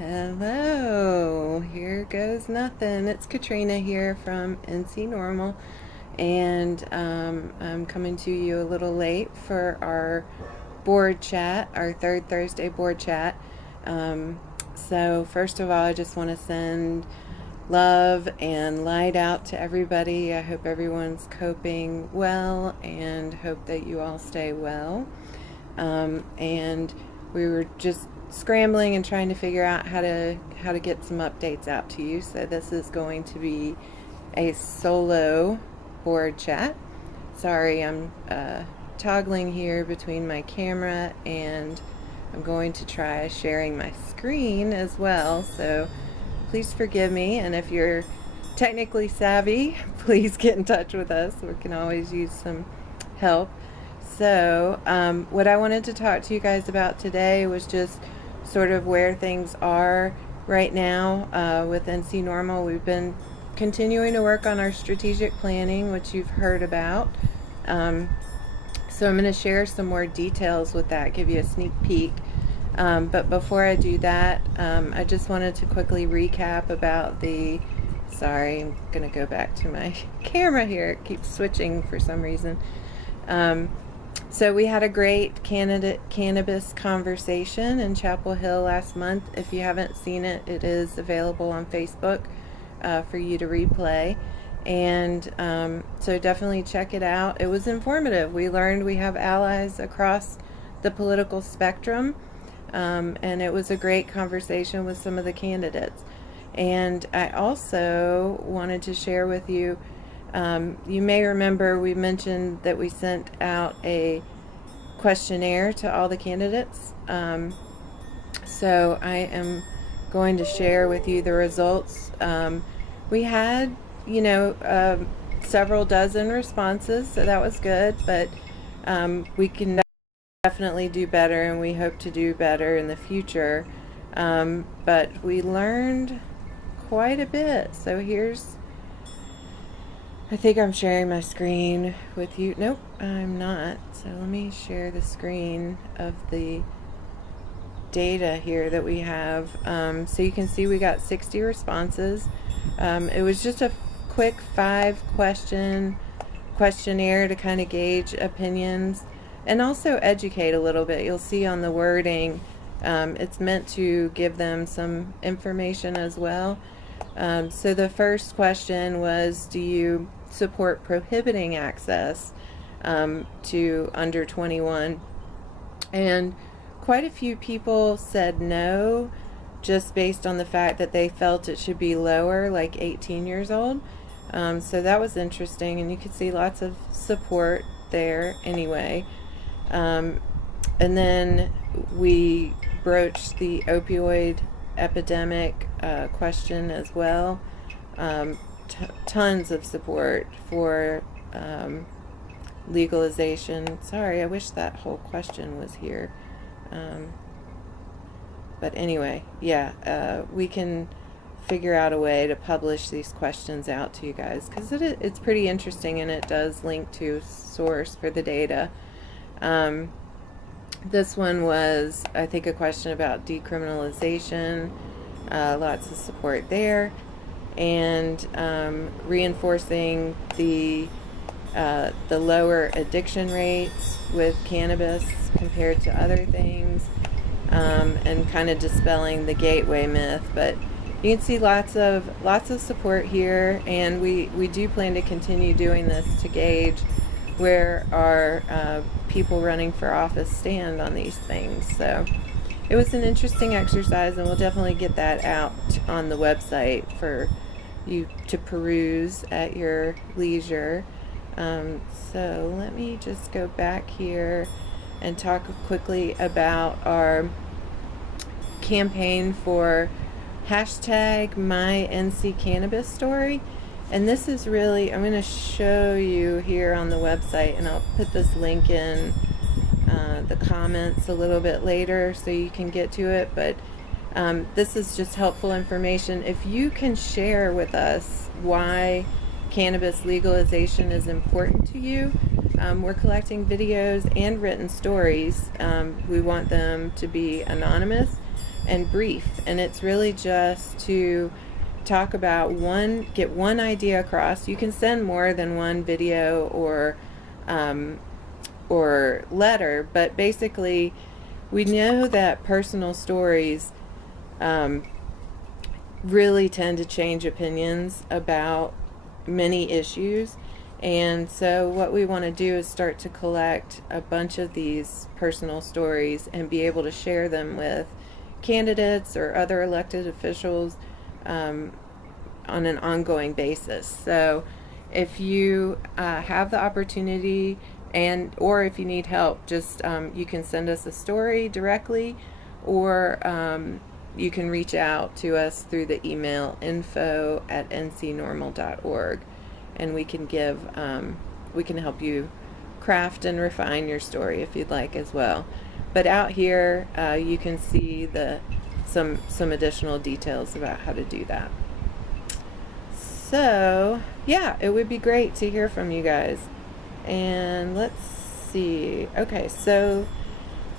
Hello, here goes nothing. It's Katrina here from NC Normal, and I'm coming to you a little late for our board chat, our third Thursday board chat. So first of all, I just want to send love and light out to everybody. I hope everyone's coping well and hope that you all stay well. And we were just scrambling and trying to figure out how to get some updates out to you. So this is going to be a solo board chat. Sorry, I'm toggling here between my camera, and I'm going to try sharing my screen as well. So please forgive me, and if you're technically savvy, please get in touch with us. We can always use some help. So what I wanted to talk to you guys about today was just sort of where things are right now with NC Normal. We've been continuing to work on our strategic planning, which you've heard about. So I'm going to share some more details with that, give you a sneak peek. But before I do that, I just wanted to quickly recap about sorry, I'm going to go back to my camera here. It keeps switching for some reason. So we had a great cannabis conversation in Chapel Hill last month. If you haven't seen it, it is available on Facebook for you to replay. And so definitely check it out. It was informative. We learned we have allies across the political spectrum, and it was a great conversation with some of the candidates. And I also wanted to share with you, you may remember we mentioned that we sent out a questionnaire to all the candidates. So I am going to share with you the results. We had, several dozen responses, so that was good, but we can definitely do better, and we hope to do better in the future. But we learned quite a bit. So I think I'm sharing my screen with you. Nope, I'm not. So let me share the screen of the data here that we have. So you can see we got 60 responses. It was just a quick 5-question questionnaire to kind of gauge opinions and also educate a little bit. You'll see on the wording, it's meant to give them some information as well. So the first question was, do you support prohibiting access to under 21? And quite a few people said no, just based on the fact that they felt it should be lower, like 18 years old. So that was interesting, and you could see lots of support there anyway. And then we broached the opioid epidemic question as well. Tons of support for legalization. Sorry, I wish that whole question was here. But anyway, yeah, we can figure out a way to publish these questions out to you guys, because it's pretty interesting, and it does link to source for the data. This one was, I think, a question about decriminalization. Lots of support there, and reinforcing the lower addiction rates with cannabis compared to other things, and kind of dispelling the gateway myth. But you can see lots of support here, and we do plan to continue doing this to gauge where our people running for office stand on these things. So it was an interesting exercise, and we'll definitely get that out on the website for you to peruse at your leisure. So let me just go back here and talk quickly about our campaign for hashtag my NC Cannabis Story. And this is really, I'm going to show you here on the website, and I'll put this link in the comments a little bit later so you can get to it. But this is just helpful information. If you can share with us why cannabis legalization is important to you, we're collecting videos and written stories. We want them to be anonymous, and brief. And it's really just to talk about get one idea across. You can send more than one video or letter, but basically we know that personal stories really tend to change opinions about many issues. And so what we want to do is start to collect a bunch of these personal stories and be able to share them with candidates or other elected officials on an ongoing basis. So if you have the opportunity or if you need help, just you can send us a story directly, or you can reach out to us through the email info@ncnormal.org, and we can help you craft and refine your story if you'd like as well. But out here you can see some additional details about how to do that. So yeah, it would be great to hear from you guys. And let's see. Okay, so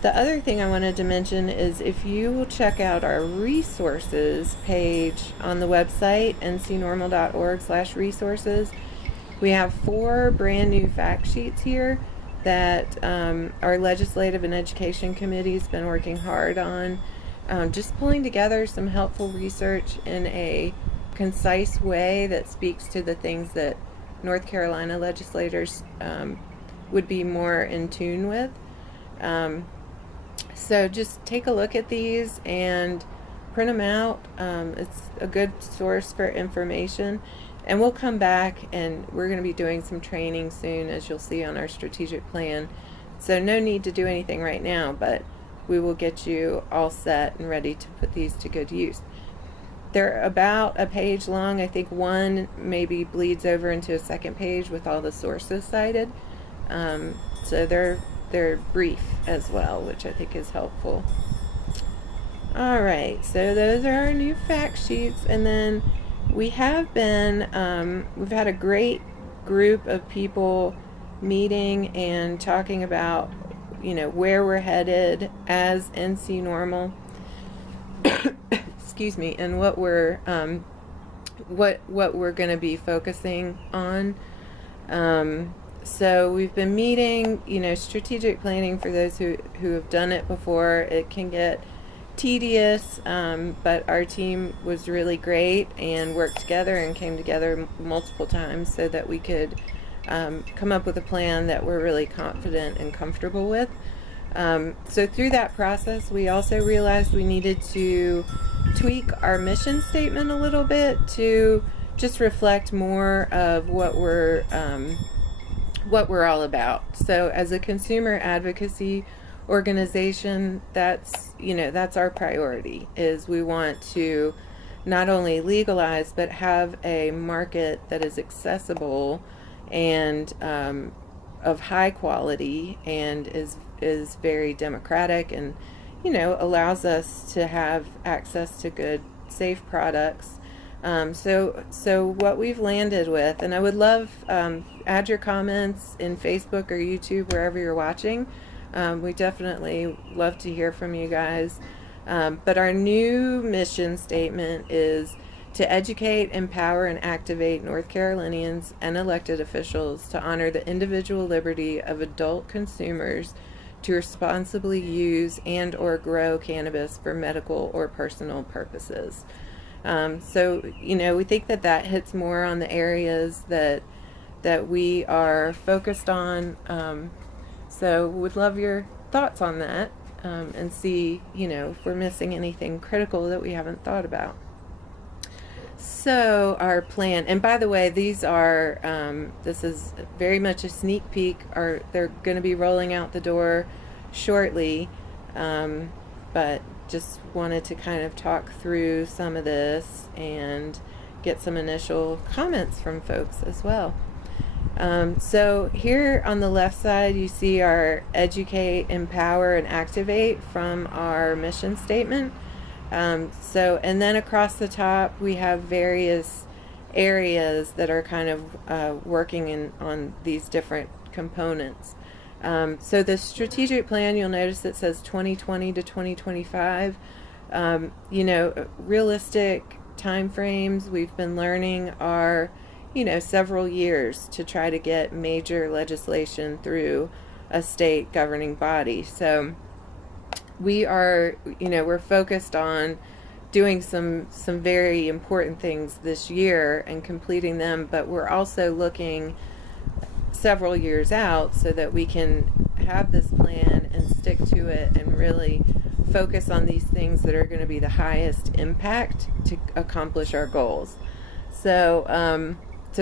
the other thing I wanted to mention is if you will check out our resources page on the website, ncnormal.org/resources, we have 4 brand new fact sheets here that our legislative and education committee's been working hard on, just pulling together some helpful research in a concise way that speaks to the things that North Carolina legislators would be more in tune with. So just take a look at these and print them out. It's a good source for information. And we'll come back and we're going to be doing some training soon, as you'll see on our strategic plan. So no need to do anything right now, but we will get you all set and ready to put these to good use. They're about a page long. I think one maybe bleeds over into a second page with all the sources cited. So they're brief as well, which I think is helpful. All right, so those are our new fact sheets. And then we've had a great group of people meeting and talking about, where we're headed as NC Normal. Excuse me, and what we're going to be focusing on. So we've been meeting, strategic planning, for those who have done it before. It can get tedious, but our team was really great and worked together and came together multiple times so that we could come up with a plan that we're really confident and comfortable with. So through that process, we also realized we needed to tweak our mission statement a little bit to just reflect more of what we're all about. So as a consumer advocacy organization, that's our priority. Is we want to not only legalize but have a market that is accessible and of high quality and is very democratic and allows us to have access to good, safe products. So what we've landed with, and I would love add your comments in Facebook or YouTube, wherever you're watching. We definitely love to hear from you guys. But our new mission statement is to educate, empower, and activate North Carolinians and elected officials to honor the individual liberty of adult consumers to responsibly use and or grow cannabis for medical or personal purposes. So we think that hits more on the areas that we are focused on. So would love your thoughts on that, and see if we're missing anything critical that we haven't thought about. So our plan, and by the way, these are this is very much a sneak peek. They're going to be rolling out the door shortly, but just wanted to kind of talk through some of this and get some initial comments from folks as well. So here on the left side, you see our educate, empower, and activate from our mission statement. And then across the top, we have various areas that are kind of working on these different components. So the strategic plan, you'll notice it says 2020 to 2025. Realistic time frames we've been learning are, several years to try to get major legislation through a state governing body. So we're focused on doing some very important things this year and completing them, but we're also looking several years out so that we can have this plan and stick to it and really focus on these things that are going to be the highest impact to accomplish our goals. So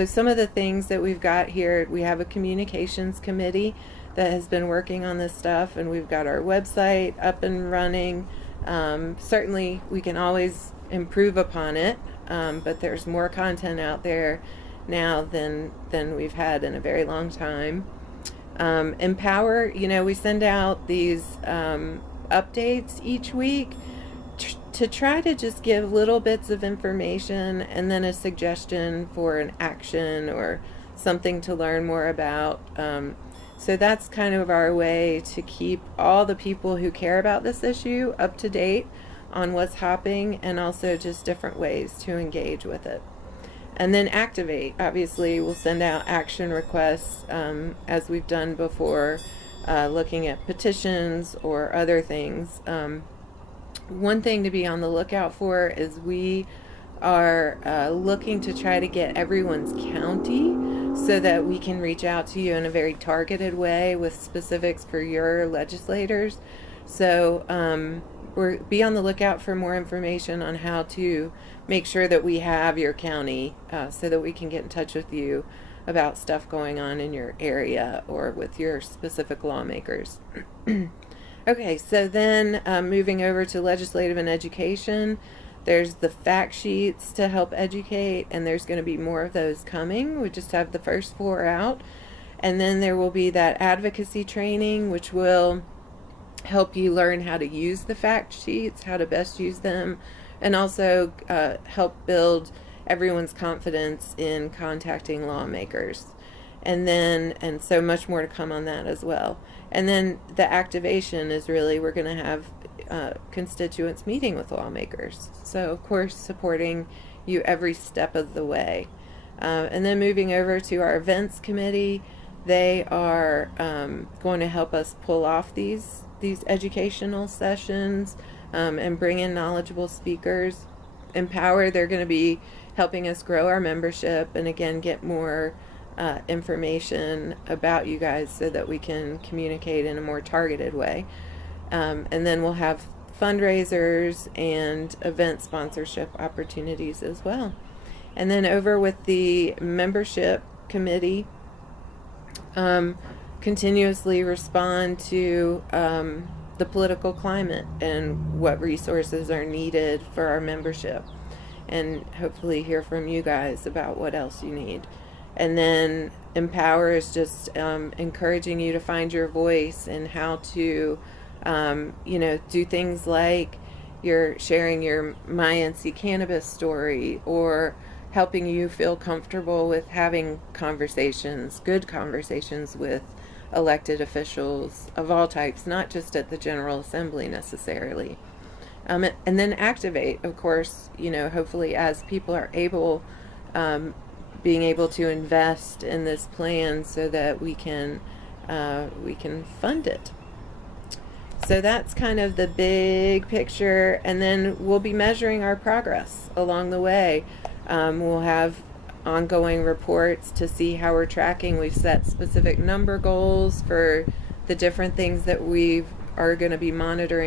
some of the things that we've got here, we have a communications committee that has been working on this stuff, and we've got our website up and running. Certainly we can always improve upon it, but there's more content out there now than we've had in a very long time. Empower, we send out these updates each week to try to just give little bits of information and then a suggestion for an action or something to learn more about. So that's kind of our way to keep all the people who care about this issue up to date on what's happening, and also just different ways to engage with it. And then activate. Obviously, we'll send out action requests as we've done before, looking at petitions or other things. One thing to be on the lookout for is we are looking to try to get everyone's county so that we can reach out to you in a very targeted way with specifics for your legislators. So be on the lookout for more information on how to make sure that we have your county so that we can get in touch with you about stuff going on in your area or with your specific lawmakers. Okay, so then moving over to legislative and education, there's the fact sheets to help educate, and there's going to be more of those coming. We just have the first 4 out. And then there will be that advocacy training, which will help you learn how to use the fact sheets, how to best use them, and also help build everyone's confidence in contacting lawmakers. And so much more to come on that as well. And then the activation is really, we're going to have constituents meeting with lawmakers. So, of course, supporting you every step of the way. And then moving over to our events committee, they are going to help us pull off these educational sessions and bring in knowledgeable speakers. Empower, they're going to be helping us grow our membership and, again, get more information about you guys so that we can communicate in a more targeted way. And then we'll have fundraisers and event sponsorship opportunities as well. And then over with the membership committee, continuously respond to the political climate and what resources are needed for our membership, and hopefully hear from you guys about what else you need. And then Empower is just encouraging you to find your voice and how to do things like you're sharing your My NC Cannabis Story, or helping you feel comfortable with having good conversations with elected officials of all types, not just at the General Assembly necessarily. And then activate, of course, hopefully as people are able, being able to invest in this plan so that we can fund it. So that's kind of the big picture, and then we'll be measuring our progress along the way. We'll have ongoing reports to see how we're tracking. We've set specific number goals for the different things that we are going to be monitoring